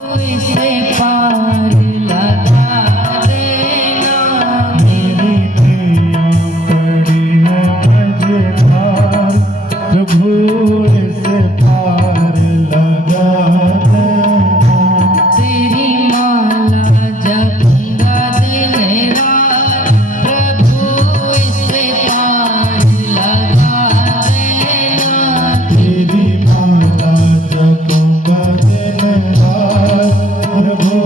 इसे पार लगा देना। मेरी नैया पड़ी है मझधार, प्रभु इसे पार लगा देना। तेरी माला जपूंगा दिन रात, प्रभु इसे पार लगा देना। तेरी माला जपूंगा दिन रात, प्रभु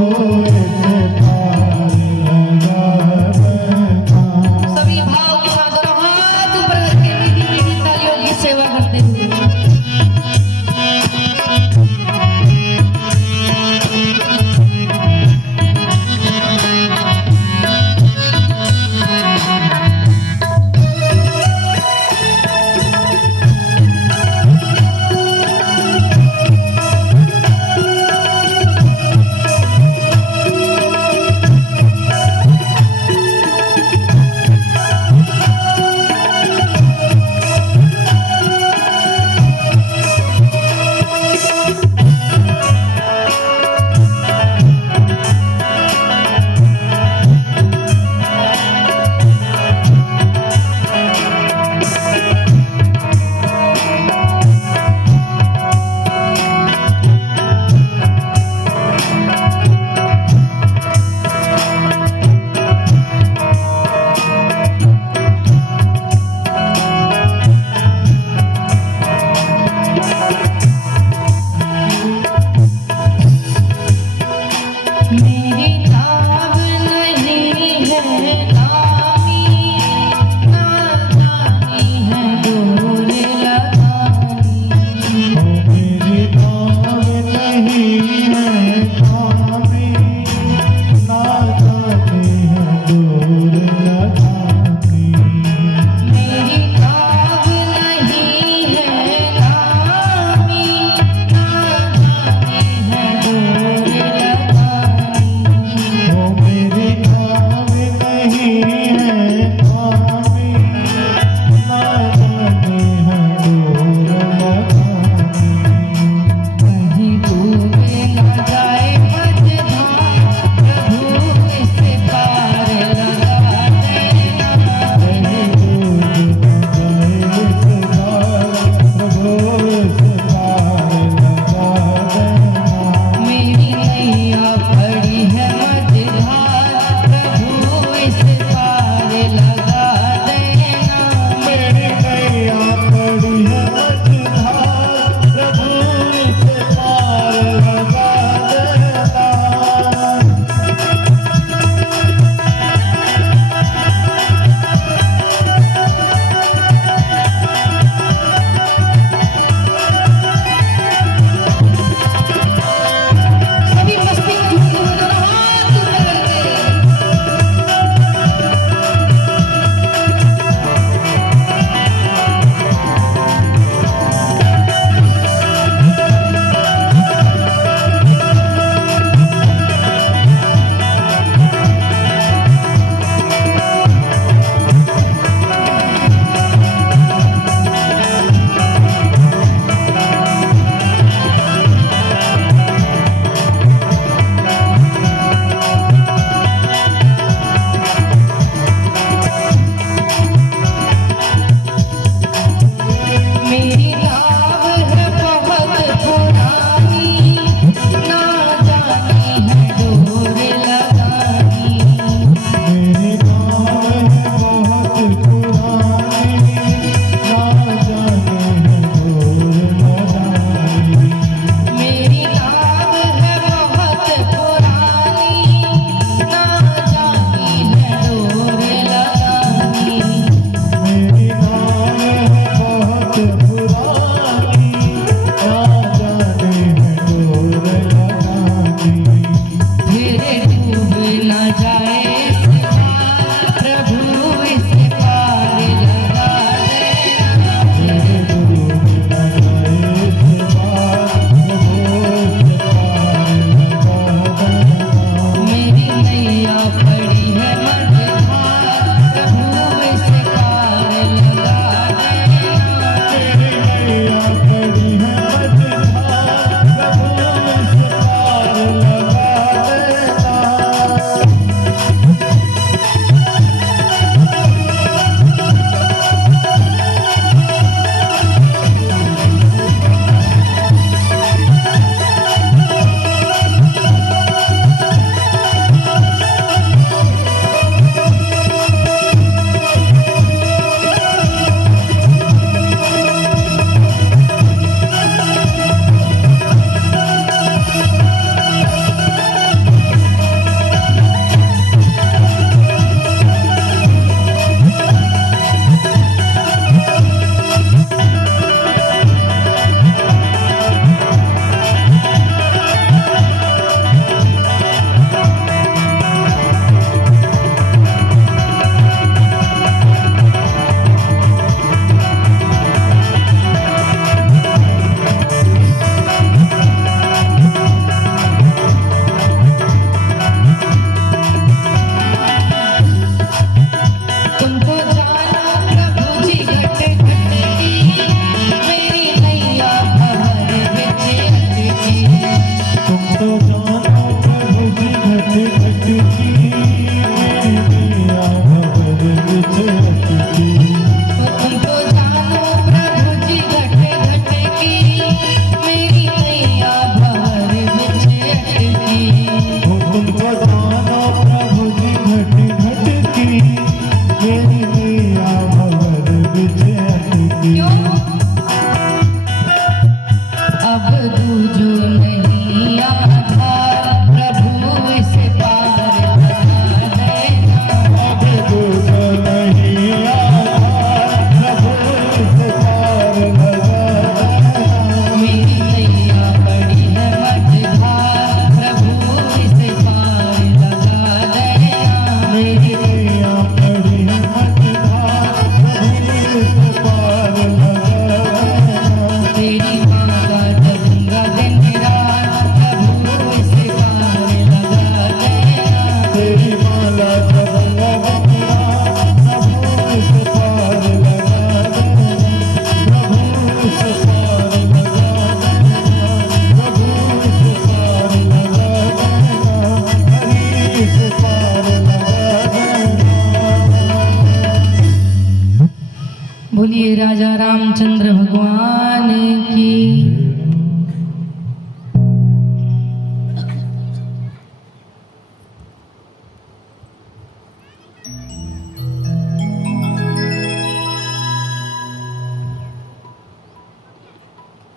बोलिए राजा रामचंद्र भगवान की।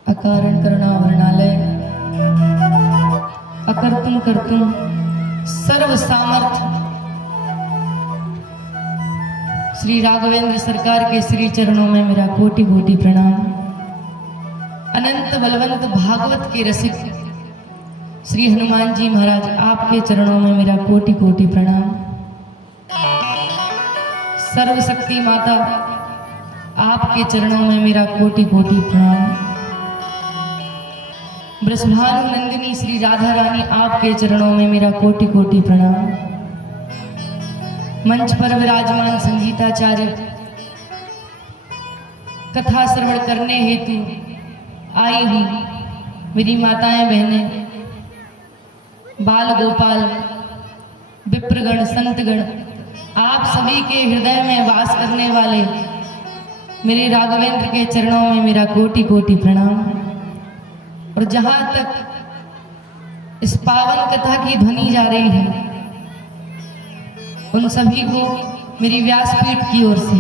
अकारण करुणावर्णालय अकर्तुम कर्तुम सर्व सामर्थ श्री राघवेंद्र सरकार के श्री चरणों में मेरा कोटि कोटि प्रणाम। अनंत बलवंत भागवत के रसिक श्री हनुमान जी महाराज आपके चरणों में मेरा कोटि कोटि प्रणाम। सर्वशक्ति माता आपके चरणों में मेरा कोटि कोटि प्रणाम। ब्रजभानु नंदिनी श्री राधा रानी आपके चरणों में मेरा कोटि कोटि प्रणाम। मंच पर विराजमान संगीताचार्य, कथा श्रवण करने हेतु आई हुई मेरी माताएं बहनें, बाल गोपाल, विप्रगण, संतगण, आप सभी के हृदय में वास करने वाले मेरे राघवेंद्र के चरणों में मेरा कोटि कोटि प्रणाम। और जहां तक इस पावन कथा की ध्वनि जा रही है, उन सभी को मेरी व्यासपीठ की ओर से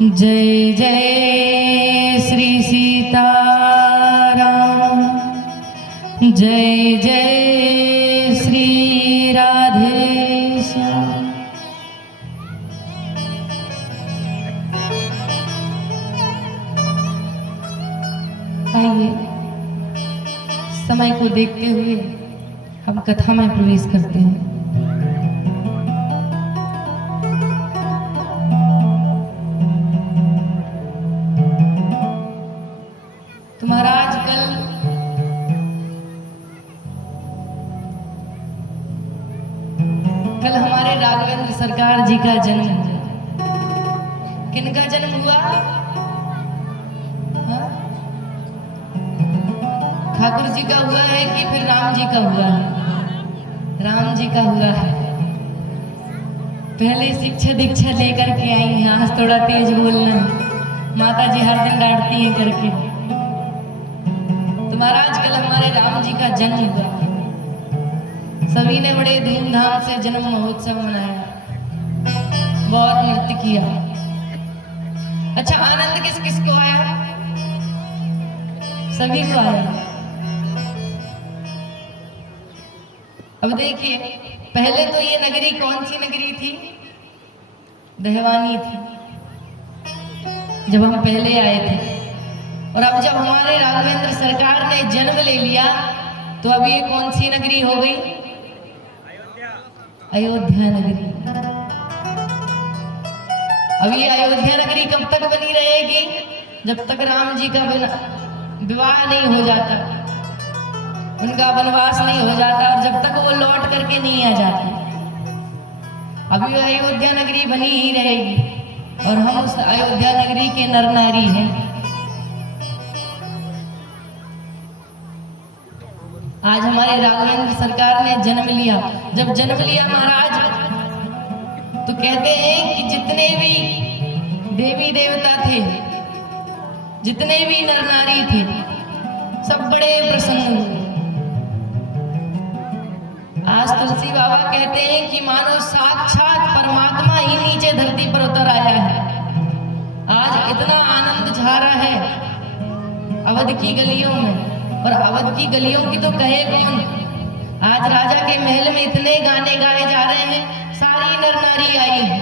जय जय श्री सीताराम, जय जय श्री राधेश्याम। आइए समय को देखते हुए हम कथा में प्रवेश करते हैं। तुम्हारा आज कल हमारे राघवेंद्र सरकार जी का जन्म हुआ। किनका जन्म हुआ? ठाकुर जी का हुआ है कि फिर राम जी का हुआ है? राम जी का हुआ है। पहले शिक्षा दीक्षा लेकर के आई हैं, आज थोड़ा तेज बोलना, माता जी हर दिन डांटती हैं करके। तो महाराज कल हमारे राम जी का जन्म हुआ, सभी ने बड़े धूमधाम से जन्म महोत्सव मनाया, बहुत नृत्य किया। अच्छा, आनंद किस किस को आया? सभी को आया। अब देखिए, पहले तो ये नगरी कौन सी नगरी थी? दहवानी थी जब हम पहले आए थे। और अब जब हमारे राघवेंद्र सरकार ने जन्म ले लिया तो अब ये कौन सी नगरी हो गई? अयोध्या नगरी। अब ये अयोध्या नगरी कब तक बनी रहेगी? जब तक राम जी का विवाह नहीं हो जाता, उनका वनवास नहीं हो जाता, और जब तक वो लौट करके नहीं आ जाते, अभी अयोध्या नगरी बनी ही रहेगी। और हम उस अयोध्या नगरी के नर नारी हैं। आज हमारे राघवेंद्र सरकार ने जन्म लिया। जब जन्म लिया महाराज, तो कहते हैं कि जितने भी देवी देवता थे, जितने भी नर नारी थे, सब बड़े प्रसन्न हुए। आज तुलसी बाबा कहते हैं कि मानो साक्षात परमात्मा ही नीचे धरती पर उतर आया है। आज इतना आनंद छा रहा है अवध की गलियों में, और अवध की गलियों की तो कहे कौन। आज राजा के महल में इतने गाने गाए जा रहे हैं, सारी नर नारी आई है।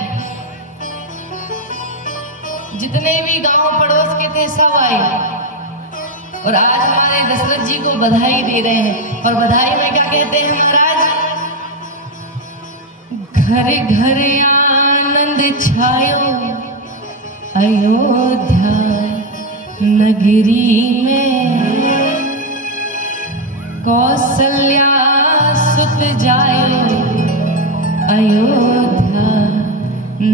जितने भी गांव पड़ोस के थे सब आए, और आज हमारे दशरथ जी को बधाई दे रहे हैं। और बधाई में क्या कहते हैं महाराज? घर घर आनंद छायो अयोध्या नगरी में, कौशल्या सुत जायो अयोध्या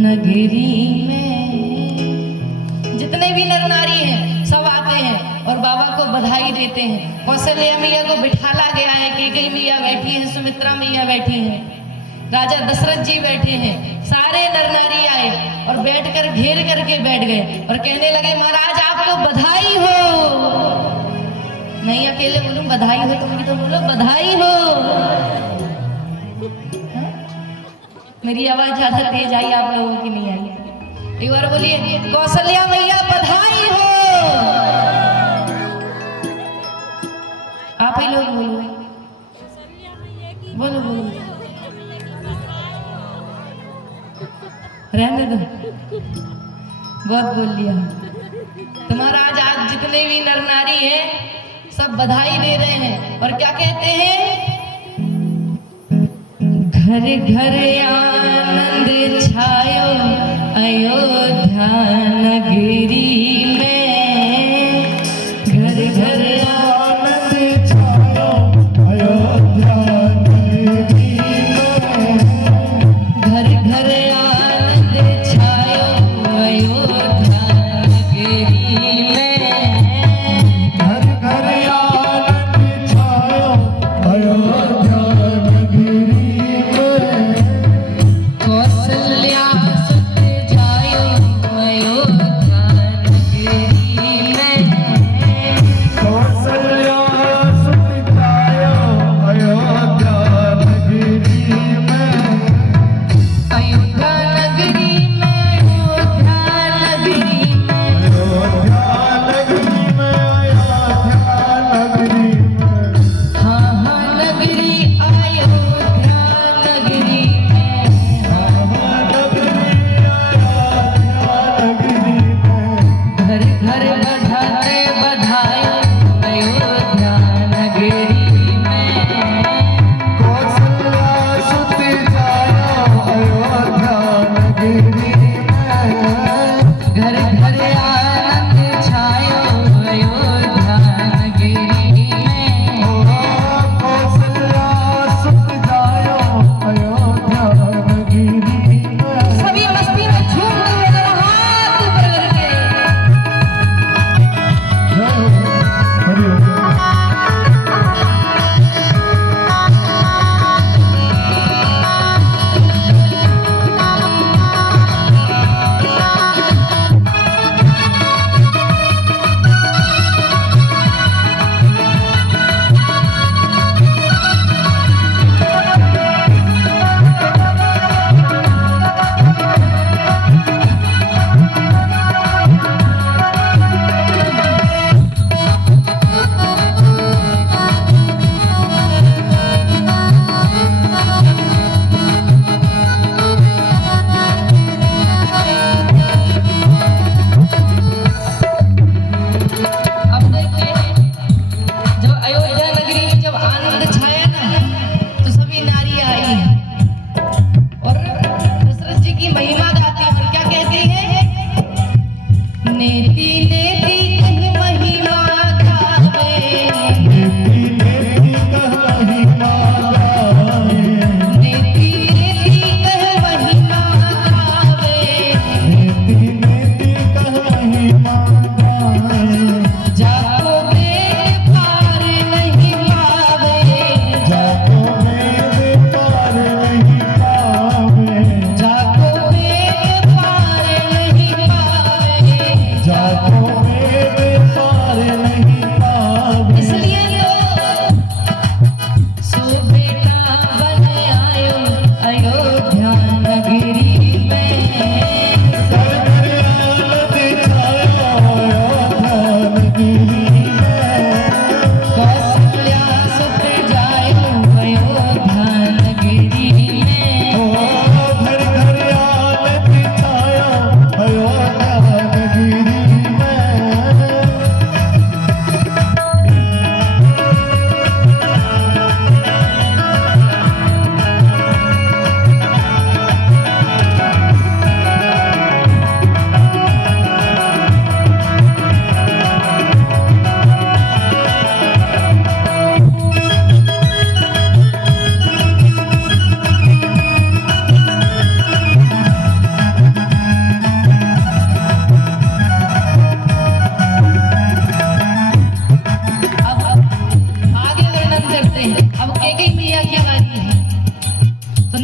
नगरी में। जितने भी नर नारी हैं सब आते हैं और बाबा को बधाई देते हैं। कौशल्या मैया को बिठाला गया है, कैकेयी मैया बैठी है, सुमित्रा मैया बैठी है। राजा दशरथ जी बैठे हैं, सारे नर नारी आए और बैठकर घेर करके बैठ गए और कहने लगे महाराज आपको बधाई हो। नहीं अकेले बोलूं बधाई हो, तुम भी तो बोलो बधाई हो। हाँ? मेरी आवाज ज्यादा तेज आई, आप लोगों की नहीं आई। एक बार बोलिए कौशल्या मैया बधाई हो। आप ही लोग बोलो बोलो बोलो, रहने दो, बहुत बोल लिया। तुम्हारा आज जितने भी नर नारी हैं सब बधाई दे रहे हैं और क्या कहते हैं, घर घर आनंद छायो अयोध्या नगरी में, घर घर आनंद छायो अयोध्या नगरी में, घर घर आनंद छायो अयोध्या नगरी में, घर घर आनंद छायो अयोध्या नगरी में, कौशल्या सुत जायो अयोध्या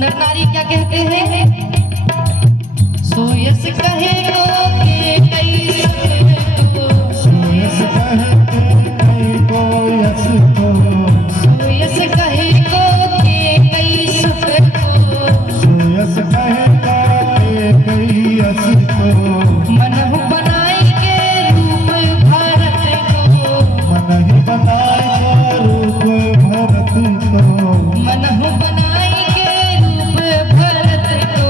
नर नारी क्या कहते हैं? सोयस कहे को के कई सुख को, सोयस कहते कई को यस को, सोयस कहे को के कई सुख को, सोयस कहते कई यस को, मनहु बनाई के रूप भरत को, मन ही बनाए रूप भरत को, मनहु बनाई के रूप भरत को,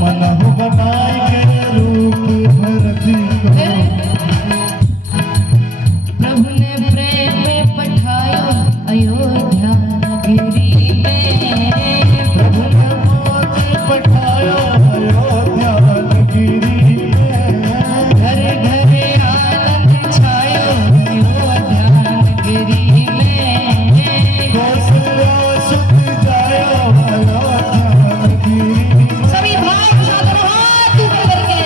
मनहु बनाए रूप भरत को, प्रभु ने प्रेम में पठायो अयोध्या नगरी में, प्रभु ने मोती पठायो अयोध्या नगरी में, घर घर आनंद छायो अयोध्या नगरी में, कौशल्या सुख जायो अयोध्या नगरी में। सभी भाई सागर हाथ ऊपर करके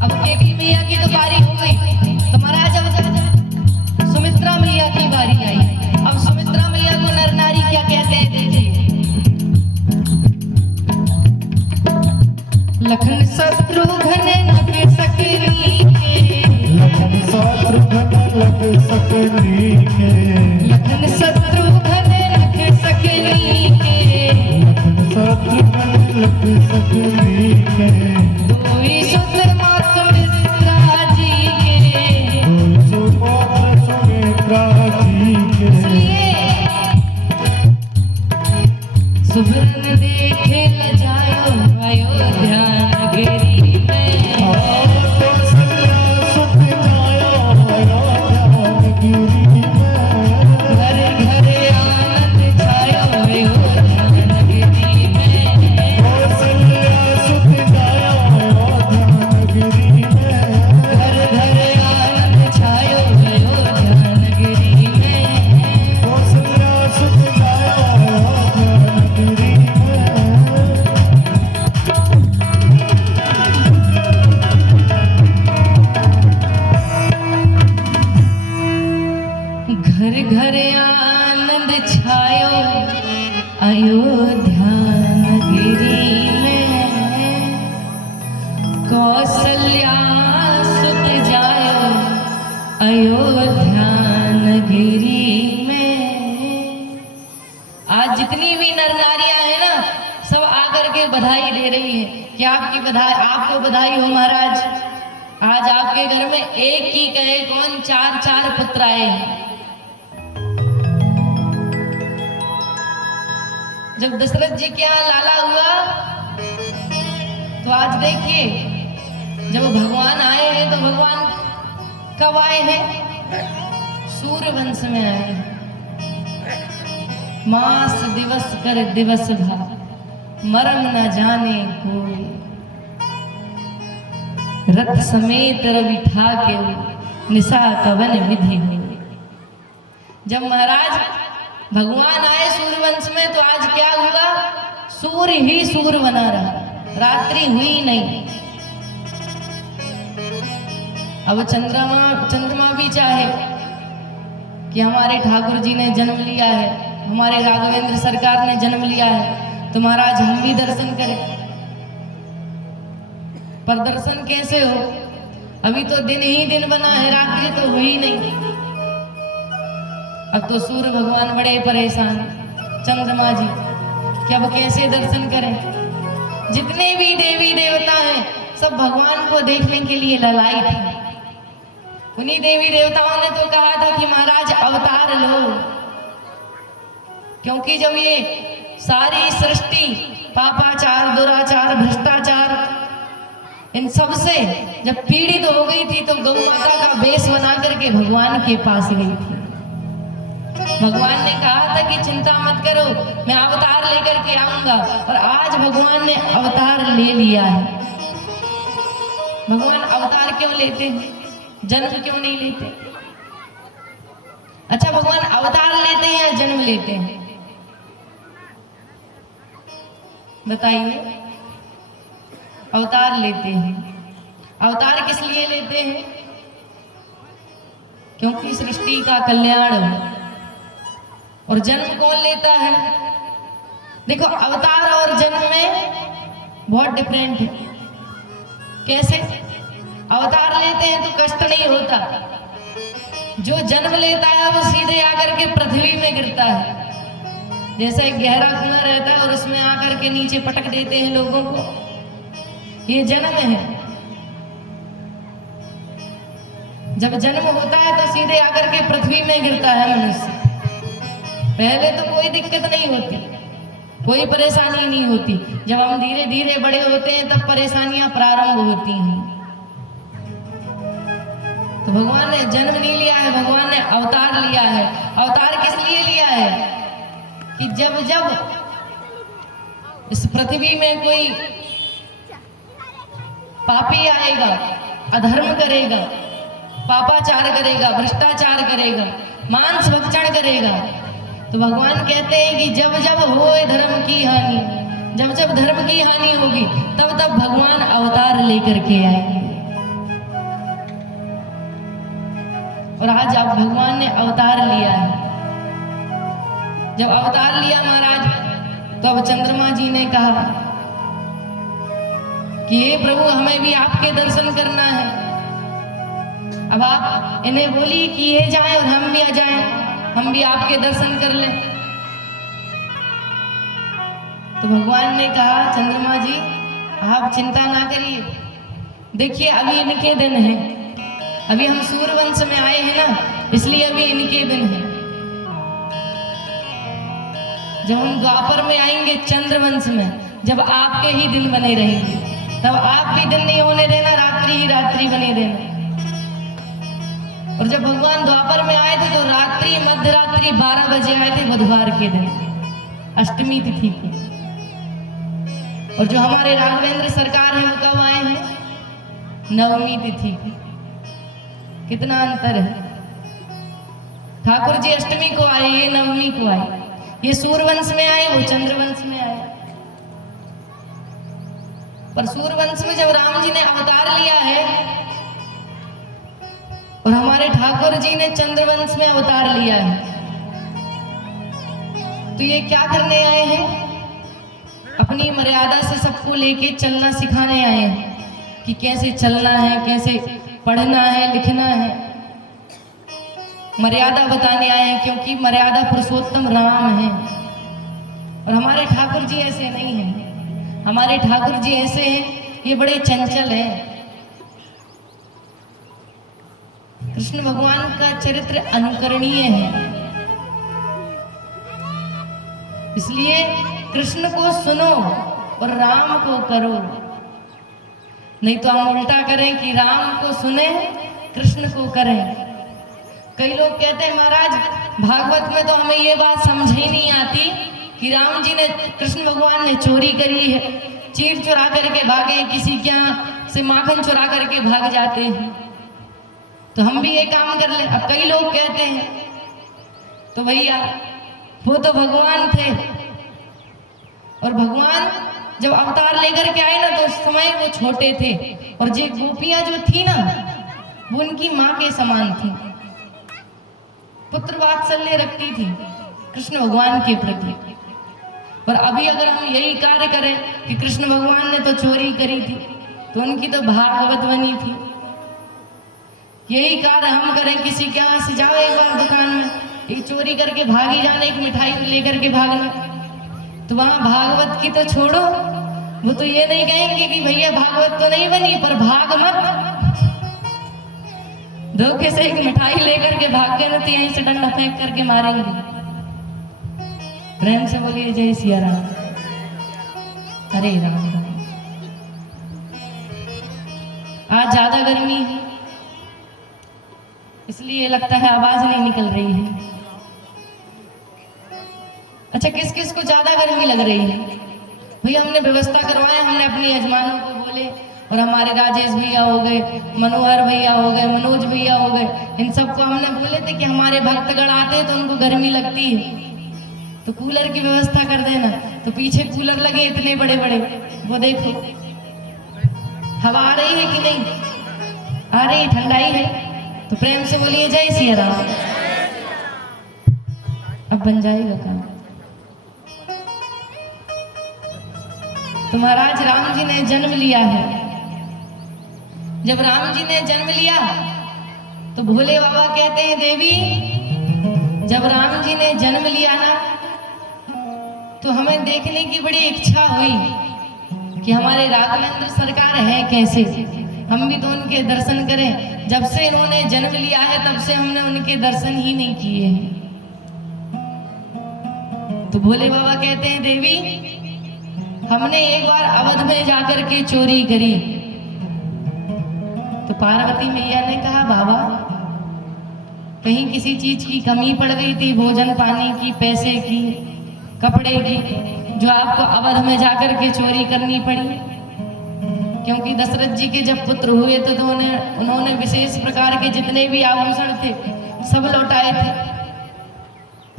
अब केकई मैया की तो बारी हो गई, तो महाराज अब सुमित्रा मैया की बारी आई। अब सुमित्रा मैया को नर नारी क्या कहते हैं देखिए। लखन शत्रुघ्न नख सकली के, लखन शत्रुघ्न लग सकली के, लखन शत्रुघ्न नख सकली के, लखन शत्रुघ्न लग सकली के, दोई सुत मात सुमित्रा जी के, दो सुपुत्र सुमित्रा जी के, सुभरन देखे ल जायो अयोध्या नगरी में, कौशल्या सुख जायो अयोध्या नगरी में, घर घर आनंद छायो अयोध्या नगरी में, कौशल्या सुख जायो अयोध्या नगरी में, घर घर आनंद छायो अयोध्या नगरी में, कौशल्या सुख जायो अयोध्या नगरी में। घर घर आनंद छायो अयोध्या नगरी में, कौशल्या सुत जायो अयोध्या नगरी में। आज जितनी भी नर नारियां हैं ना, सब आकर के बधाई दे रही है कि आपकी बधाई, आपको बधाई हो महाराज। आज आपके घर में एक की कहे कौन, चार चार पुत्र आए हैं। जब दशरथ जी के यहाँ लाला हुआ, तो आज देखिए जब भगवान आए हैं, तो भगवान कब आए हैं? सूर्य वंश में आए हैं। मास दिवस कर दिवस भा, मरम न जाने कोई, रथ समेत रवि ठाके निशा कवन विधि हुई। जब महाराज भगवान आए सूर्यवंश में, तो आज क्या हुआ? सूर्य ही सूर्य बना रहा, रात्रि हुई नहीं। अब चंद्रमा भी चाहे कि हमारे ठाकुर जी ने जन्म लिया है, हमारे राघवेंद्र सरकार ने जन्म लिया है, तो महाराज हम भी दर्शन करें। पर दर्शन कैसे हो? अभी तो दिन ही दिन बना है, रात्रि तो हुई नहीं। अब तो सूर्य भगवान बड़े परेशान, चंद्रमा जी कि अब कैसे दर्शन करें। जितने भी देवी देवता हैं सब भगवान को देखने के लिए ललायित हैं। उन्हीं देवी देवताओं ने तो कहा था कि महाराज अवतार लो, क्योंकि जब ये सारी सृष्टि पापाचार, दुराचार, भ्रष्टाचार इन सब से जब पीड़ित हो गई थी तो गौ माता का वेश बना करके भगवान के पास गई थी। भगवान ने कहा था कि चिंता मत करो, मैं अवतार लेकर के आऊंगा, और आज भगवान ने अवतार ले लिया है। भगवान अवतार क्यों लेते हैं, जन्म क्यों नहीं लेते? अच्छा, भगवान अवतार लेते हैं या जन्म लेते हैं? बताइए। अवतार लेते हैं। अवतार किस लिए लेते हैं? क्योंकि सृष्टि का कल्याण हो। और जन्म कौन लेता है? देखो, अवतार और जन्म में बहुत डिफरेंट है। कैसे? अवतार लेते हैं तो कष्ट नहीं होता, जो जन्म लेता है वो सीधे आकर के पृथ्वी में गिरता है। जैसे एक गहरा कुआं रहता है और उसमें आकर के नीचे पटक देते हैं लोगों को, ये जन्म है। जब जन्म होता है तो सीधे आकर के पृथ्वी में गिरता है मनुष्य। पहले तो कोई दिक्कत नहीं होती, कोई परेशानी नहीं होती। जब हम धीरे धीरे बड़े होते हैं तब परेशानियां प्रारंभ होती हैं। तो भगवान ने जन्म नहीं लिया है, भगवान ने अवतार लिया है। अवतार किस लिए लिया है? कि जब जब इस पृथ्वी में कोई पापी आएगा, अधर्म करेगा, पापाचार करेगा, भ्रष्टाचार करेगा, मांस भक्षण करेगा, तो भगवान कहते हैं कि जब जब होए धर्म की हानि, जब जब धर्म की हानि होगी तब तब भगवान अवतार लेकर के आएंगे। और आज अब भगवान ने अवतार लिया है। जब अवतार लिया महाराज, तो अब चंद्रमा जी ने कहा कि हे प्रभु, हमें भी आपके दर्शन करना है। अब आप इन्हें बोलिए कि ये जाएं और हम भी आ जाएं, हम भी आपके दर्शन कर लें। तो भगवान ने कहा, चंद्रमा जी आप चिंता ना करिए, देखिए अभी इनके दिन है, अभी हम सूर्यवंश में आए हैं ना, इसलिए अभी इनके दिन है। जब हम द्वापर में आएंगे चंद्रवंश में, जब आपके ही दिन बने रहेंगे, तब आप भी दिन नहीं होने देना, रात्रि ही रात्रि बने देना। और जब भगवान द्वापर में आए थे तो रात्रि मध्यरात्रि 12 बजे आए थे, बुधवार के दिन, अष्टमी तिथि को। और जो हमारे राघवेंद्र सरकार है वो कब आए हैं? नवमी तिथि को। कितना अंतर है। ठाकुर जी अष्टमी को आए, ये नवमी को आए। ये सूर्यवंश में आए, वो चंद्रवंश में आए। पर सूर्यवंश में जब राम जी ने अवतार लिया है और हमारे ठाकुर जी ने चंद्रवंश में अवतार लिया है, तो ये क्या करने आए हैं? अपनी मर्यादा से सबको लेके चलना सिखाने आए हैं कि कैसे चलना है, कैसे पढ़ना है, लिखना है। मर्यादा बताने आए हैं, क्योंकि मर्यादा पुरुषोत्तम राम है। और हमारे ठाकुर जी ऐसे नहीं हैं। हमारे ठाकुर जी ऐसे हैं, ये बड़े चंचल हैं। कृष्ण भगवान का चरित्र अनुकरणीय है, इसलिए कृष्ण को सुनो और राम को करो। नहीं तो हम उल्टा करें कि राम को सुने, कृष्ण को करें। कई लोग कहते हैं महाराज, भागवत में तो हमें ये बात समझ ही नहीं आती कि राम जी ने, कृष्ण भगवान ने चोरी करी है, चीर चुरा करके भागे, किसी के यहाँ से माखन चुरा करके भाग जाते हैं, तो हम भी ये काम कर ले। अब कई लोग कहते हैं, तो भैया वो तो भगवान थे, और भगवान जब अवतार लेकर के आए ना, तो उस समय वो छोटे थे, और जो गोपियां जो थी ना, वो उनकी माँ के समान थी, पुत्र वात्सल्य रखती थी कृष्ण भगवान के प्रति। और अभी अगर हम यही कार्य करें कि कृष्ण भगवान ने तो चोरी करी थी, तो उनकी तो भागवत बनी थी, यही कार्य हम करें, किसी के यहाँ से जाओ एक बार दुकान में, एक चोरी करके भागी जाना, एक मिठाई लेकर के भागना, तो वहां भागवत की तो छोड़ो, वो तो ये नहीं कहेंगे कि भैया भागवत तो नहीं बनी, पर भाग मत। धोखे से एक मिठाई लेकर के भाग गए ना, तो यहीं से डंडा फेंक करके मारेंगे। प्रेम से बोलिए जय सिया राम, हरे राम। आज ज़्यादा गर्मी है, इसलिए लगता है आवाज़ नहीं निकल रही है। अच्छा, किस किस को ज़्यादा गर्मी लग रही है? भैया हमने व्यवस्था करवाया, हमने अपनी यजमानों को बोले, और हमारे राजेश भैया हो गए, मनोहर भैया हो गए, मनोज भैया हो गए, इन सबको हमने बोले थे कि हमारे भक्तगण आते हैं तो उनको गर्मी लगती है तो कूलर की व्यवस्था कर देना। तो पीछे कूलर लगे इतने बड़े बड़े, वो देखो हवा आ रही है कि नहीं आ रही, ठंडाई है। तो प्रेम से बोलिए जय सिया राम। अब बन जाएगा काम। तो महाराज राम जी ने जन्म लिया है। जब राम जी ने जन्म लिया तो भोले बाबा कहते हैं देवी, जब राम जी ने जन्म लिया ना तो हमें देखने की बड़ी इच्छा हुई कि हमारे राघवेंद्र सरकार है कैसे, हम भी तो उनके दर्शन करें। जब से इन्होंने जन्म लिया है तब से हमने उनके दर्शन ही नहीं किए हैं। तो भोले बाबा कहते हैं देवी, हमने एक बार अवध में जाकर के चोरी करी। तो पार्वती मैया ने कहा बाबा, कहीं किसी चीज की कमी पड़ गई थी, भोजन पानी की, पैसे की, कपड़े की, जो आपको अवध में जाकर के चोरी करनी पड़ी? क्योंकि दशरथ जी के जब पुत्र हुए तो उन्होंने विशेष प्रकार के जितने भी आभूषण थे सब लौटाए थे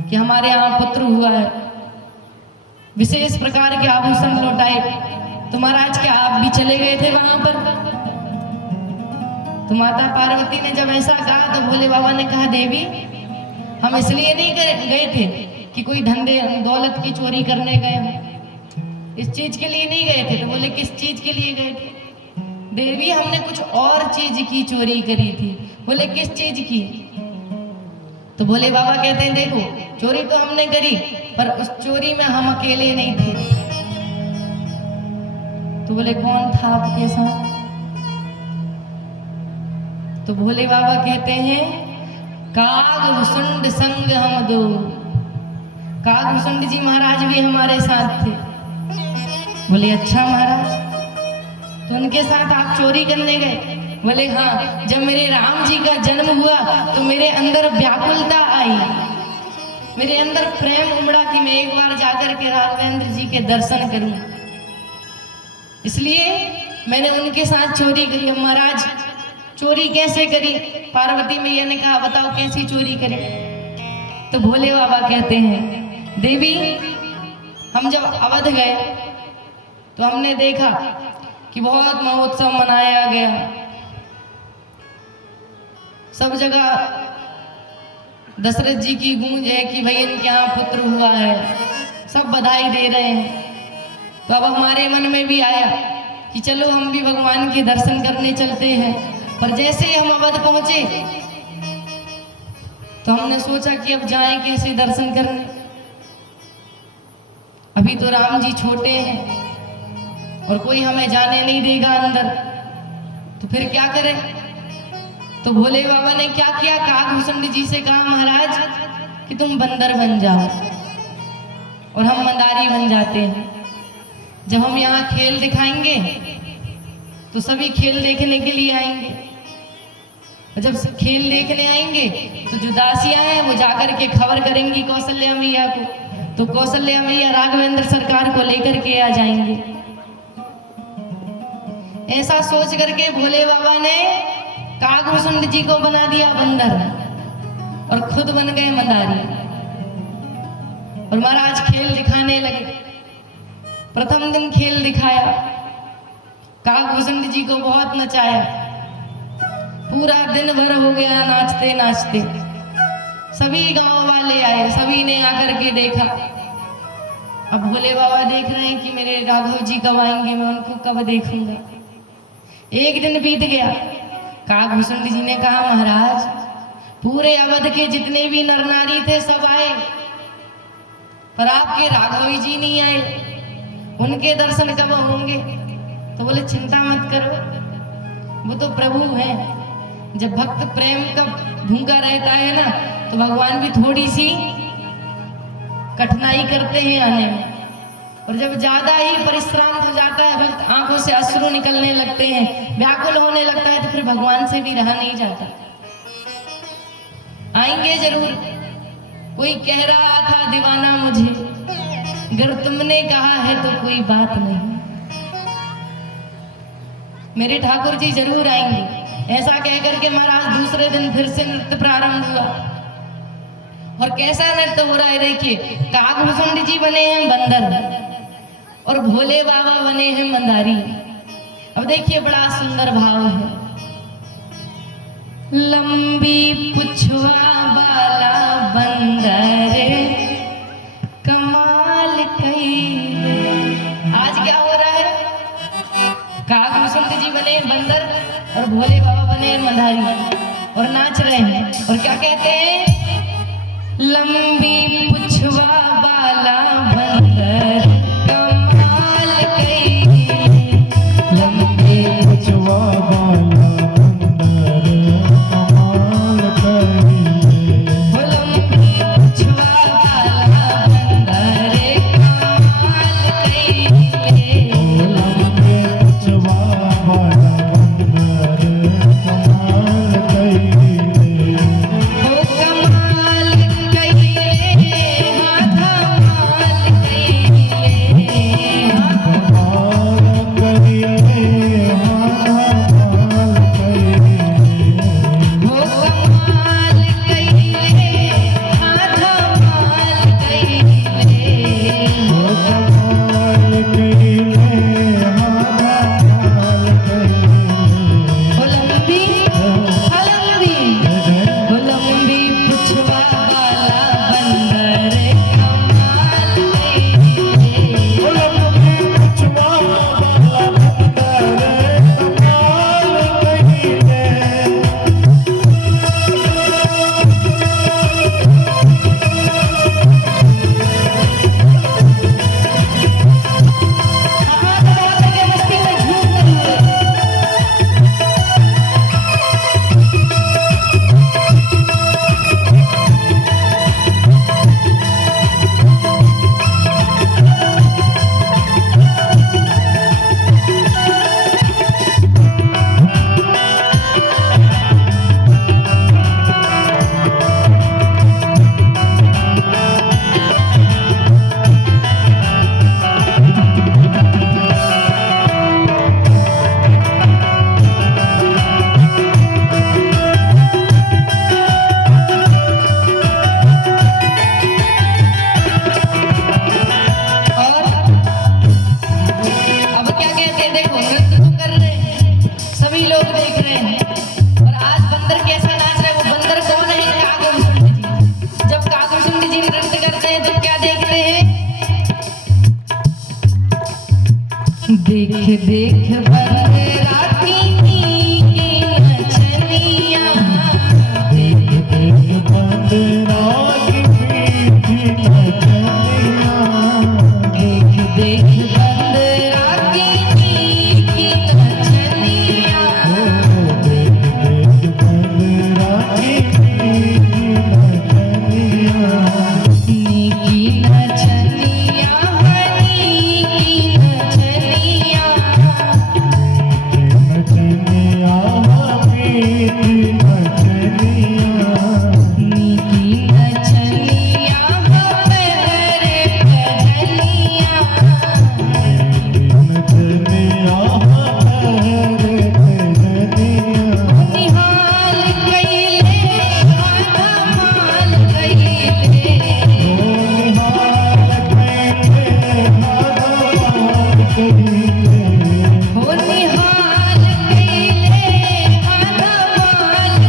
कि हमारे यहाँ पुत्र हुआ है, विशेष प्रकार के आभूषण लौटाए। तो महाराज क्या आप भी चले गए थे वहां पर? तो माता पार्वती ने जब ऐसा कहा तो भोले बाबा ने कहा देवी, हम इसलिए नहीं गए थे कि कोई धंधे दौलत की चोरी करने गए हैं, इस चीज के लिए नहीं गए थे। तो बोले किस चीज के लिए गए थे? देवी हमने कुछ और चीज की चोरी करी थी। बोले किस चीज की? तो भोले बाबा कहते हैं देखो, चोरी तो हमने करी पर उस चोरी में हम अकेले नहीं थे। तो बोले कौन था आपके साथ? तो भोले बाबा कहते हैं कागभूषुंड संग हम दो। कागभूषुंड जी महाराज भी हमारे साथ थे। बोले अच्छा महाराज, तो उनके साथ आप चोरी करने गए? बोले हाँ, जब मेरे राम जी का जन्म हुआ तो मेरे अंदर व्याकुलता आई, मेरे अंदर प्रेम उमड़ा कि मैं एक बार जाकर के राघवेंद्र जी के दर्शन करूं, इसलिए मैंने उनके साथ चोरी करी। अब महाराज चोरी कैसे करी? पार्वती मैया ने कहा बताओ कैसी चोरी करी? तो भोले बाबा कहते हैं देवी, हम जब अवध गए तो हमने देखा कि बहुत महोत्सव मनाया गया, सब जगह दशरथ जी की गूंज है कि भाई इनके यहाँ पुत्र हुआ है, सब बधाई दे रहे हैं। तो अब हमारे मन में भी आया कि चलो हम भी भगवान के दर्शन करने चलते हैं। पर जैसे ही हम अवध पहुंचे तो हमने सोचा कि अब जाएं कैसे दर्शन करने, अभी तो राम जी छोटे हैं और कोई हमें जाने नहीं देगा अंदर, तो फिर क्या करें? तो भोले बाबा ने क्या किया, कागभूषुंड जी से कहा महाराज कि तुम बंदर बन जाओ और हम मंदारी बन जाते हैं। जब हम यहाँ खेल दिखाएंगे तो सभी खेल देखने के लिए आएंगे, और जब खेल देखने आएंगे तो जो दासियां हैं वो जाकर के खबर करेंगी कौशल्या मैया को, तो कौशल्या मैया राघवेंद्र सरकार को लेकर के आ जाएंगे। ऐसा सोच करके भोले बाबा ने कागभूषुंड जी को बना दिया बंदर और खुद बन गए मंदारी, और महाराज खेल दिखाने लगे। प्रथम दिन खेल दिखाया, कागभूषुंड जी को बहुत नचाया, पूरा दिन भर हो गया नाचते नाचते। सभी गांव वाले आए, सभी ने आकर के देखा। अब भोले बाबा देख रहे हैं कि मेरे राघव जी कब आएंगे, मैं उनको कब देखूंगा। एक दिन बीत गया, कागभूषुंड जी ने कहा महाराज पूरे अवध के जितने भी नर नारी थे सब आए, पर आपके राघव जी नहीं आए, उनके दर्शन कब होंगे? तो बोले चिंता मत करो, वो तो प्रभु हैं। जब भक्त प्रेम का भूखा रहता है ना तो भगवान भी थोड़ी सी कठिनाई करते हैं आने में, और जब ज्यादा ही परिश्रांत हो जाता है भक्त, आंखों से अश्रु निकलने लगते हैं, व्याकुल होने लगता है, तो फिर भगवान से भी रहा नहीं जाता। आएंगे जरूर। कोई कह रहा था दीवाना मुझे, अगर तुमने कहा है तो कोई बात नहीं, मेरे ठाकुर जी जरूर आएंगे। ऐसा कहकर के महाराज दूसरे दिन फिर से नृत्य प्रारंभ हुआ। और कैसा नृत्य हो रहा है देखिए, काकभूषुंड जी बने हैं बंदर और भोले बाबा बने हैं मंदारी। अब देखिए बड़ा सुंदर भाव है। लंबी पुछवा वाला बंदर कमाल कई। आज क्या हो रहा है, काकभूषुंड जी बने हैं बंदर और भोले बाबा बने हैं मंदारी और नाच रहे हैं। और क्या कहते हैं, लंबी पुछवा वाला बंदर कमाल कई। लंबी पुछवा वाला बंदर कमाल कई। वो लंबी पुछवा वाला बंदर कमाल कई। लंबी पुछवा वाला बंदर कमाल कई। वो कमाल कई, हाँ धमाल कई। कमाल कई, हाँ कमाल कई। वो कमाल कई, हाँ धमाल कई। वो कमाल कई, हाँ कमाल कई। वो लंबी, हाँ लंबी, वो लंबी पुछवा वाला बंदर कमाल कई। वो लंबी पुछवा वाला बंदर कमाल कई। हाथ दबा के मस्ती में झूम रही है। और अब क्या कहते हैं, देखो नृत्य तो कर रहे हैं, सभी लोग देख रहे हैं। और आज बंदर कैसा नाच रहा है, वो बंदर कौन है, काकभूषुंड जी। जब काकभूषुंड जी नृत्य करते हैं तो क्या देखते हैं, देख देख बंदरा की नचनिया। देख देख बंदरा की मीठी नचनिया। देख देख बंदरा की नचनिया। देख देख बंदरा की मीठी नचनिया। नीकी नचनिया, नीकी नचनिया। नचनिया मीठी नचनिया। नीकी नचनिया मेरे भजनिया। नचनिया रे नचनिया। निहाल कइले, हाँ धमाल कइले। निहाल कइले, हाँ धमाल कइले। हो निहाल कइले, हाँ धमाल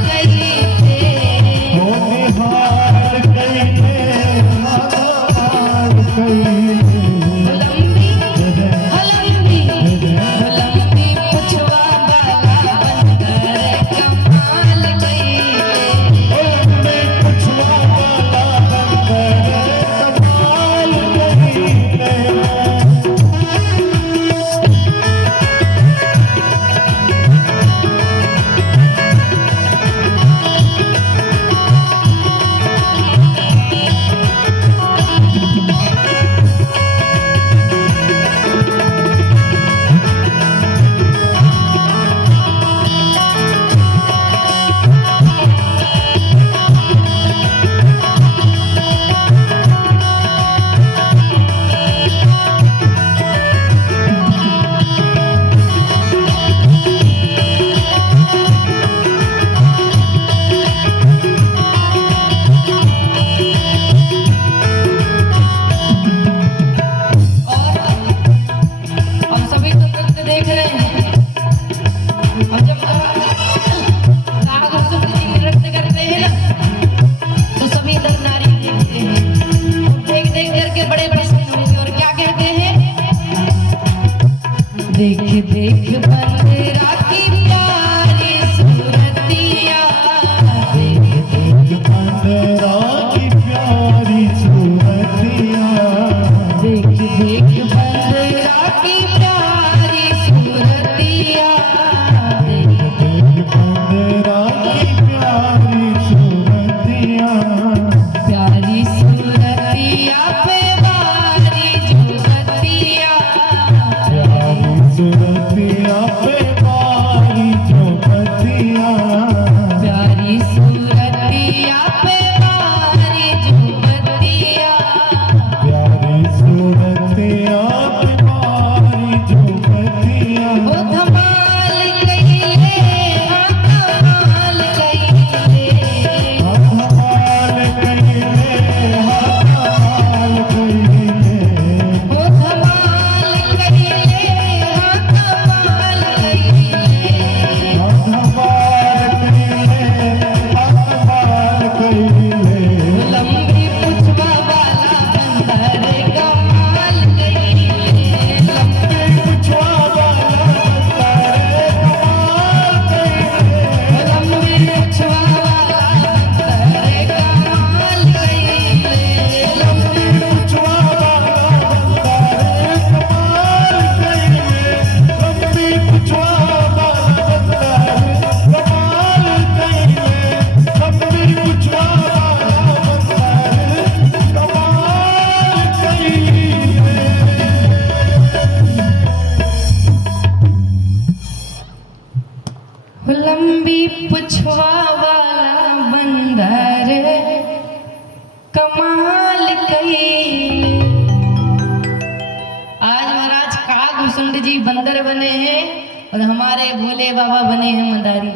शंकर बने हैं और हमारे भोले बाबा बने हैं मदारी।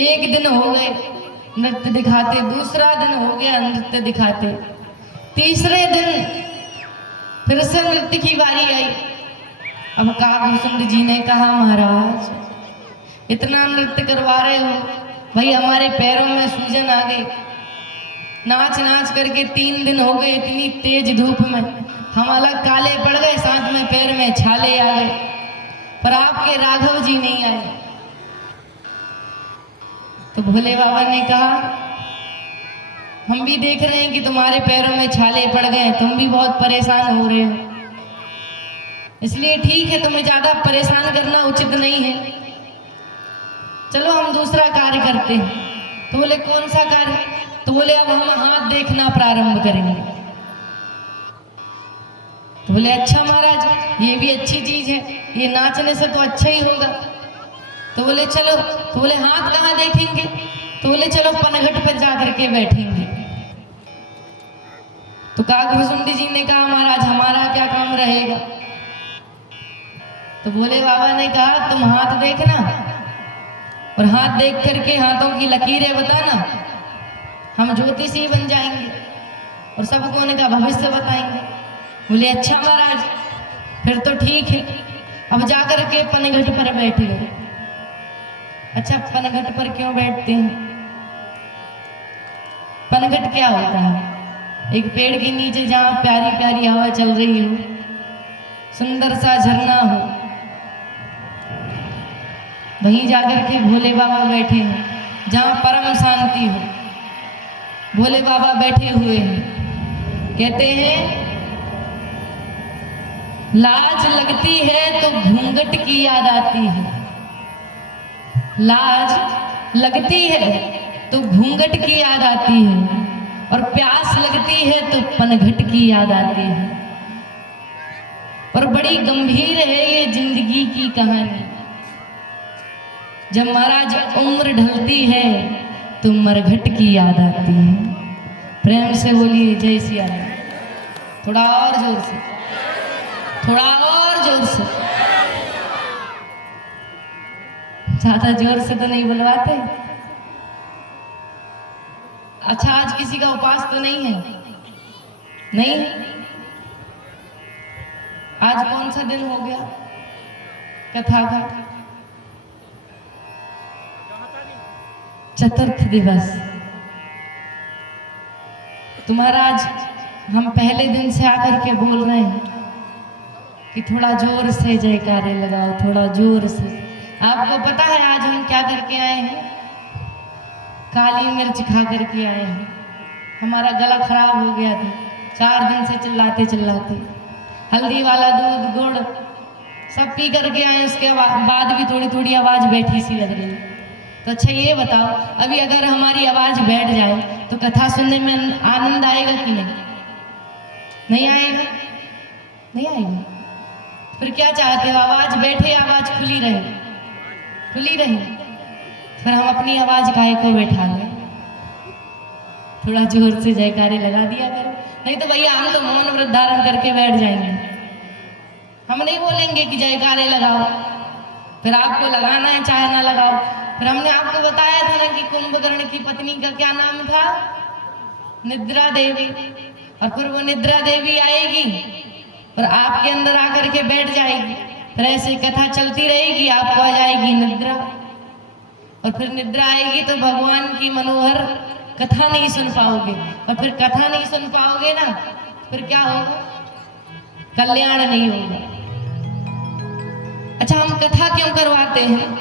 एक दिन हो गए नृत्य दिखाते, दूसरा दिन हो गया नृत्य दिखाते, तीसरे दिन फिर से नृत्य की बारी आई। अब काकभूषुंड जी ने कहा, महाराज इतना नृत्य करवा रहे हो, भाई हमारे पैरों में सूजन आ गई, नाच नाच करके 3 दिन हो गए, इतनी तेज धूप में हम अलग काले पड़ गए, साथ में पैर में छाले आ गए, पर आपके राघव जी नहीं आए। तो भोले बाबा ने कहा, हम भी देख रहे हैं कि तुम्हारे पैरों में छाले पड़ गए, तुम भी बहुत परेशान हो रहे हो, इसलिए ठीक है, तुम्हें ज्यादा परेशान करना उचित नहीं है, चलो हम दूसरा कार्य करते हैं। तो बोले कौन सा कार्य? तो बोले अब हम हाथ देखना प्रारंभ करेंगे। तो बोले अच्छा महाराज, ये भी अच्छी चीज है, ये नाचने से तो अच्छा ही होगा। तो बोले चलो। तो बोले हाथ कहाँ देखेंगे? तो बोले चलो पनघट पर जाकर के बैठेंगे। तो काकभूषुंड जी ने कहा, महाराज हमारा क्या काम रहेगा? तो भोले बाबा ने कहा, तुम हाथ देखना और हाथ देख करके हाथों की लकीरें बताना, हम ज्योतिषी बन जाएंगे और सबको उनका भविष्य बताएंगे। बोले अच्छा महाराज, फिर तो ठीक है। अब जाकर के पनघट पर बैठ गए। अच्छा पनघट पर क्यों बैठते हैं? पनघट क्या होता है? एक पेड़ के नीचे जहाँ प्यारी प्यारी हवा चल रही हो, सुंदर सा झरना हो, वहीं जाकर के भोले बाबा बैठे हैं, जहाँ परम शांति हो। भोले बाबा बैठे हुए हैं, कहते हैं लाज लगती है तो घूंघट की याद आती है, लाज लगती है तो घूंघट की याद आती है, और प्यास लगती है तो पनघट की याद आती है। और बड़ी गंभीर है ये जिंदगी की कहानी। जब महाराज उम्र ढलती है तो मरघट की याद आती है। प्रेम से बोलिए जय सिया राम। थोड़ा और जोर से, थोड़ा और जोर से। ज्यादा जोर से तो नहीं बुलवाते। अच्छा आज किसी का उपास तो नहीं है? नहीं है। आज कौन सा दिन हो गया कथा का? चतुर्थ दिवस। तो महाराज हम पहले दिन से आकर के बोल रहे हैं कि थोड़ा जोर से जयकारे लगाओ, थोड़ा जोर से। आपको पता है आज हम क्या करके आए हैं? काली मिर्च खा करके आए हैं। हमारा गला खराब हो गया था 4 दिन से चिल्लाते चिल्लाते। हल्दी वाला दूध गुड़ सब पी करके आए, उसके बाद भी थोड़ी थोड़ी आवाज़ बैठी सी लग रही। तो अच्छा ये बताओ, अभी अगर हमारी आवाज़ बैठ जाए तो कथा सुनने में आनंद आएगा कि नहीं? नहीं आएगा? नहीं आएगा। फिर क्या चाहते हो? आवाज़ बैठे, आवाज़ खुली रहे, खुली रहे। फिर हम अपनी आवाज़ काहे को बैठा लें? थोड़ा जोर से जयकारे लगा दिया करो, नहीं तो भैया हम तो मौन व्रत धारण करके बैठ जाएंगे। हम नहीं बोलेंगे कि जयकारे लगाओ, फिर आपको लगाना है चाहे ना लगाओ। फिर हमने आपको बताया था ना कि कुंभकर्ण की पत्नी का क्या नाम था? निद्रा देवी। और फिर वो निद्रा देवी आएगी और आपके अंदर आकर के बैठ जाएगी। फिर ऐसे कथा चलती रहेगी, आपको आ जाएगी निद्रा। और फिर निद्रा आएगी तो भगवान की मनोहर कथा नहीं सुन पाओगे, और फिर कथा नहीं सुन पाओगे ना, फिर क्या होगा? कल्याण नहीं होगा। अच्छा हम कथा क्यों करवाते हैं?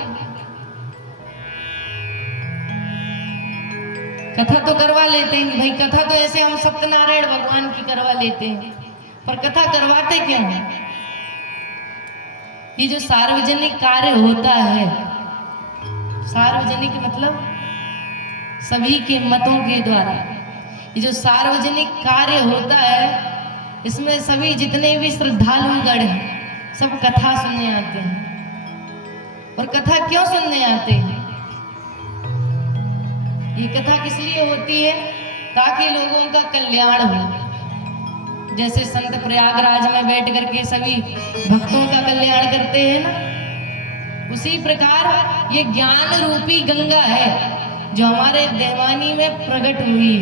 कथा तो करवा लेते हैं भाई, कथा तो ऐसे हम सत्यनारायण भगवान की करवा लेते हैं, पर कथा करवाते क्यों हैं? ये जो सार्वजनिक कार्य होता है, सार्वजनिक मतलब सभी के मतों के द्वारा, ये जो सार्वजनिक कार्य होता है, इसमें सभी जितने भी श्रद्धालुगण हैं सब कथा सुनने आते हैं। और कथा क्यों सुनने आते हैं? ये कथा किस लिए होती है? ताकि लोगों का कल्याण हो। जैसे संत प्रयागराज में बैठ करके सभी भक्तों का कल्याण करते हैं ना, उसी प्रकार ये ज्ञान रूपी गंगा है जो हमारे देवानी में प्रकट हुई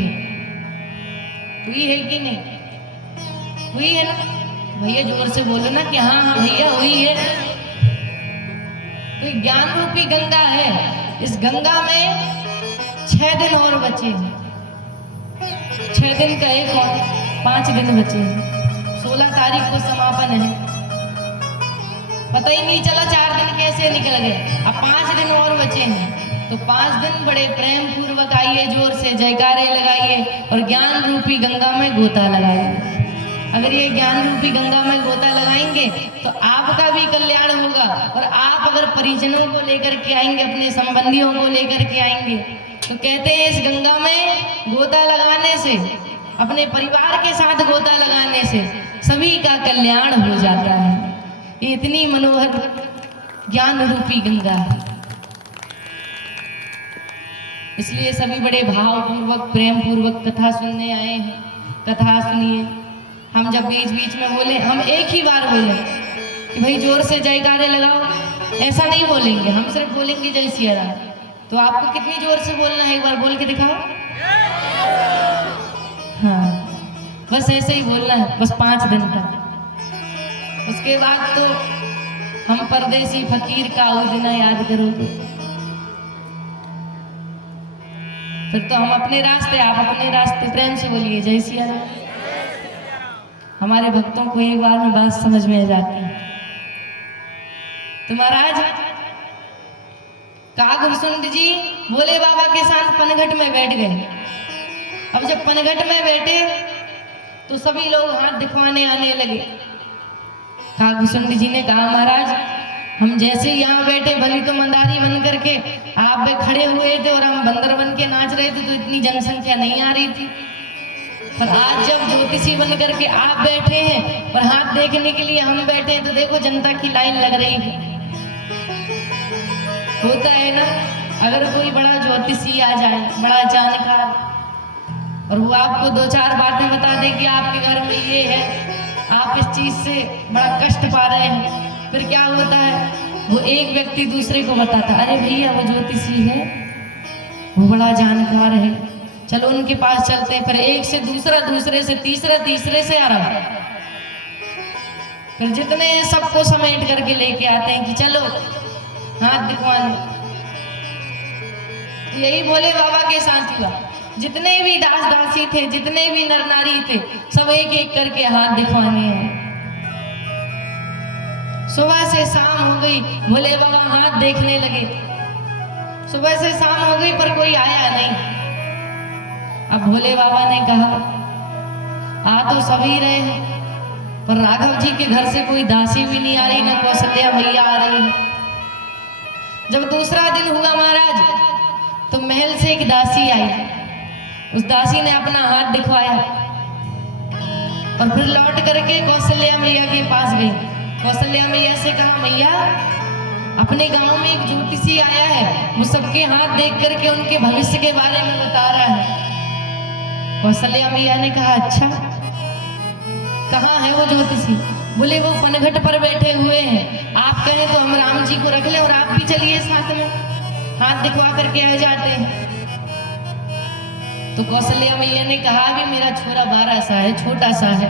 है कि नहीं? हुई है ना? भैया जोर से बोलो ना कि हाँ हाँ भैया हुई है। तो ज्ञान रूपी गंगा है। इस गंगा में 6 दिन और बचे हैं। 6 दिन का एक और 5 दिन बचे हैं। 16 तारीख को समापन है। पता ही नहीं चला 4 दिन कैसे निकल गए। अब 5 दिन और बचे हैं, तो 5 दिन बड़े प्रेम पूर्वक आइए, जोर से जयकारे लगाइए और ज्ञान रूपी गंगा में गोता लगाइए। अगर ये ज्ञान रूपी गंगा में गोता लगाएंगे तो आपका भी कल्याण होगा। और आप अगर परिजनों को लेकर के आएंगे, अपने संबंधियों को लेकर के आएंगे, तो कहते हैं इस गंगा में गोता लगाने से, अपने परिवार के साथ गोता लगाने से सभी का कल्याण हो जाता है। ये इतनी मनोहर ज्ञान रूपी गंगा है। इसलिए सभी बड़े भावपूर्वक प्रेम पूर्वक कथा सुनने आए हैं। कथा सुनिए। हम जब बीच बीच में बोले, हम एक ही बार बोले कि भाई जोर से जयकारे लगाओ, ऐसा नहीं बोलेंगे। हम सिर्फ बोलेंगे जय सिया राम। तो आपको कितनी जोर से बोलना है, एक बार बोल के दिखाओ। हाँ, बस ऐसे ही बोलना है, बस 5 दिन तक। उसके बाद तो हम परदेसी फकीर का वो दिन याद करोगे। फिर तो हम अपने रास्ते, आप अपने रास्ते। प्रेम से बोलिए जय सिया राम। हमारे भक्तों को एक बार में बात समझ में आ जाती है। तो महाराज कागभूषुंड जी भोले बाबा के साथ पनघट में बैठ गए। अब जब पनघट में बैठे तो सभी लोग हाथ दिखवाने आने लगे। कागभूषुंड जी ने कहा, महाराज हम जैसे यहाँ बैठे भली तो मंदारी बन करके आप खड़े हुए थे और हम बंदर बन के नाच रहे थे, तो इतनी जनसंख्या नहीं आ रही थी। पर आज जब ज्योतिषी बन करके आप बैठे हैं और हाथ देखने के लिए हम बैठे हैं, तो देखो जनता की लाइन लग रही है। होता है ना, अगर कोई बड़ा ज्योतिषी आ जाए, बड़ा जानकार, और वो आपको 2-4 बातें बता दे कि आपके घर में ये है, आप इस चीज से बड़ा कष्ट पा रहे हैं, फिर क्या होता है, वो एक व्यक्ति दूसरे को बताता, अरे भैया वो ज्योतिषी है, वो बड़ा जानकार है, चलो उनके पास चलते हैं। फिर एक से दूसरा, दूसरे से तीसरा, तीसरे से आरंभ, फिर जितने सबको समेट करके लेके आते हैं कि चलो हाथ दिखवाने। तो यही भोले बाबा के साथ हुआ। जितने भी दास दासी थे, जितने भी नर नारी थे, सब एक एक करके हाथ दिखवाने हैं। सुबह से शाम हो गई, भोले बाबा हाथ देखने लगे। सुबह से शाम हो गई पर कोई आया नहीं। अब भोले बाबा ने कहा, आ तो सभी रहे हैं, पर राघव जी के घर से कोई दासी भी नहीं आ रही, ना कौशल्या मैया आ रही है। जब दूसरा दिन हुआ महाराज, तो महल से एक दासी आई। उस दासी ने अपना हाथ दिखवाया और फिर लौट करके कौशल्या मैया के पास गई। कौशल्या मैया से कहा, मैया अपने गांव में एक ज्योतिषी आया है, वो सबके हाथ देख करके उनके भविष्य के बारे में बता रहा है। कौशल्या मैया ने कहा, अच्छा कहाँ है वो ज्योतिषी? बोले वो पनघट पर बैठे हुए हैं, आप कहें तो हम राम जी को रख लें और आप भी चलिए साथ में, हाथ दिखवा करके आ जाते हैं। तो कौशल्या मैया ने कहा, अभी मेरा छोरा 12 सा है, छोटा सा है,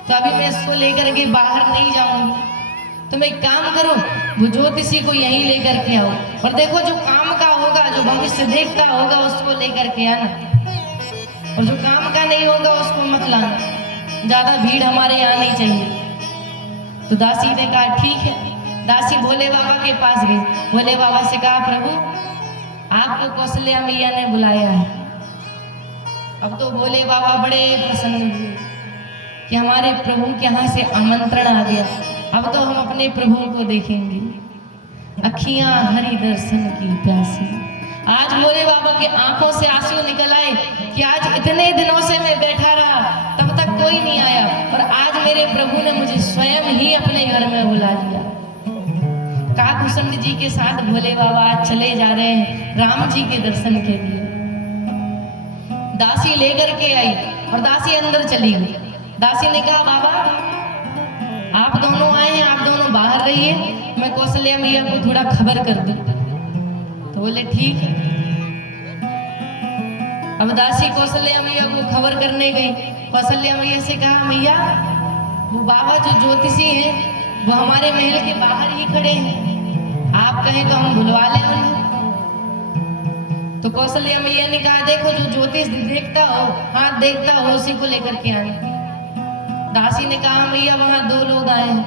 तो अभी मैं इसको लेकर के बाहर नहीं जाऊंगी। तुम एक काम करो, वो ज्योतिषी को यहीं लेकर के आओ, और देखो जो काम का होगा, जो भविष्य देखता होगा, उसको लेकर के आना, और जो काम का नहीं होगा उसको मत लाना, ज्यादा भीड़ हमारे यहाँ नहीं चाहिए। तो दासी ने कहा, ठीक है। दासी भोले बाबा के पास गई। भोले बाबा से कहा, प्रभु आपको कौशल्या मैया ने बुलाया है। अब तो भोले बाबा बड़े प्रसन्न हुए कि हमारे प्रभु के यहाँ से आमंत्रण आ गया, अब तो हम अपने प्रभु को देखेंगे। अखियां हरि दर्शन की प्यासी। आज भोले बाबा के आंखों से आंसू निकल आए कि आज इतने दिनों से मैं बैठा रहा, तब तक कोई नहीं आया, और आज मेरे प्रभु ने मुझे स्वयं ही अपने घर में बुला लिया। काकभूषुंड जी के साथ भोले बाबा आज चले जा रहे हैं राम जी के दर्शन के लिए। दासी लेकर के आई और दासी अंदर चली गई। दासी ने कहा बाबा आप दोनों आए हैं, आप दोनों बाहर रहिए, मैं कौशल्या मैया को थोड़ा खबर कर दूं। तो बोले ठीक है। अब दासी कौशल्या मैया को खबर करने गई। कौशल्या मैया से कहा मैया वो बाबा जो ज्योतिषी हैं वो हमारे महल के बाहर ही खड़े हैं, आप कहें तो हम बुलवा लें उन्हें। तो कौशल्या मैया ने कहा देखो जो ज्योतिष देखता हो, हाथ देखता हो, उसी को लेकर के आए। दासी ने कहा मैया वहां 2 लोग आए हैं।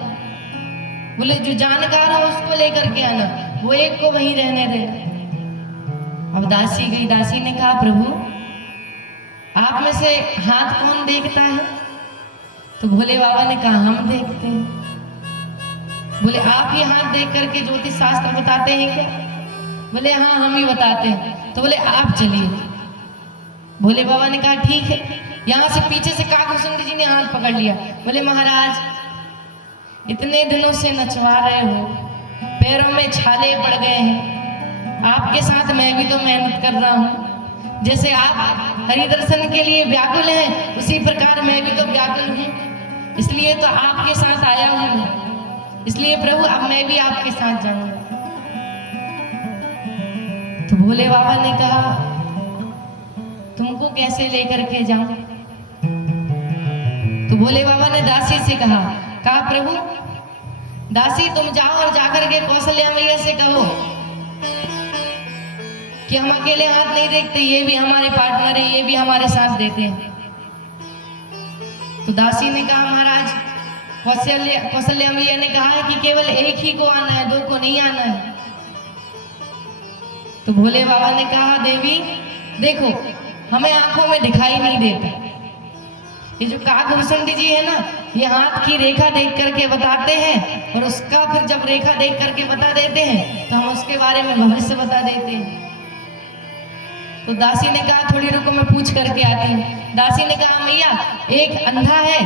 बोले जो जानकार हो उसको लेकर के आना, वो एक को वहीं रहने दे। अब दासी गई। दासी ने कहा प्रभु आप में से हाथ कौन देखता है? तो भोले बाबा ने कहा हम देखते हैं। बोले आप ही हाथ देख करके ज्योतिष शास्त्र बताते हैं क्या? बोले हाँ हम ही बताते हैं। तो बोले आप चलिए। भोले बाबा ने कहा ठीक है। यहाँ से पीछे से काकभूषुंडी जी ने हाथ पकड़ लिया। बोले महाराज इतने दिनों से नचवा रहे हो, पैरों में छाले पड़ गए हैं, आपके साथ मैं भी तो मेहनत कर रहा हूँ। जैसे आप हरि दर्शन के लिए व्याकुल हैं उसी प्रकार मैं भी तो व्याकुल हूँ, इसलिए तो आपके साथ आया हूँ। इसलिए प्रभु अब मैं भी आपके साथ जाऊंगा। तो भोले बाबा ने कहा तुमको कैसे लेकर के जाऊं? तो भोले बाबा ने दासी से कहा प्रभु दासी तुम जाओ और जाकर के कौशल्या मैया से कहो कि हम अकेले हाथ नहीं देखते, ये भी हमारे पार्टनर है, ये भी हमारे साथ देते हैं। तो दासी ने कहा महाराज कौशल्या मैया ने कहा है कि केवल एक ही को आना है, 2 को नहीं आना है। तो भोले बाबा ने कहा देवी देखो हमें आंखों में दिखाई नहीं देता, ये जो काकभूषुंडी जी है ना ये हाथ की रेखा देख करके बताते हैं और उसका फिर जब रेखा देख करके बता देते हैं तो हम उसके बारे में भविष्य बता देते हैं। तो दासी ने कहा थोड़ी रुको मैं पूछ करके आती हूँ। दासी ने कहा मैया एक अंधा है